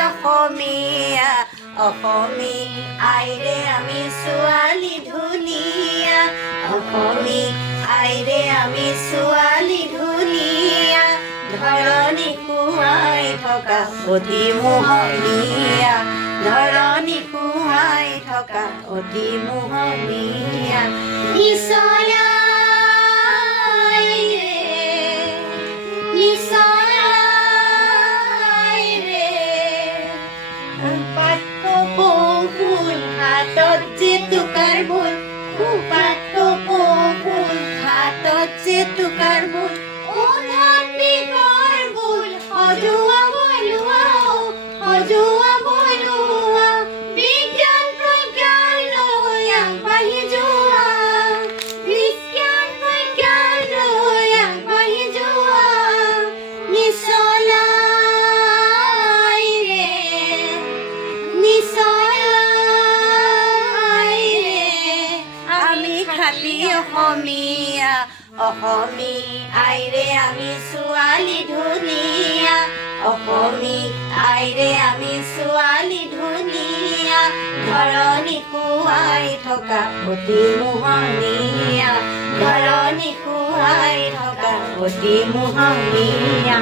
অসমীয়া, অসমী আইৰে আমি ছোৱালী ধুনীয়া, অসমী আইৰে আমি ছোৱালী ধুনীয়া, ধৰণী সোমাই থকা অতি মোহনীয়া ধৰণী সোমাই থকা অতি মোহনীয়া নিচলা ফুল হাতত যে টুকাৰ ফুল পাত ফুল হাতত যে উধাত্মিকৰ ফুল আমি অসমীয়া অসমী আইৰে আমি ছোৱালী ধুনীয়া। অসমী আইৰে আমি ছোৱালী ধুনীয়া। ধৰণী খুৱাই থকা অতি মোহনীয়া। ধৰণী খুৱাই থকা অতি মোহনীয়া।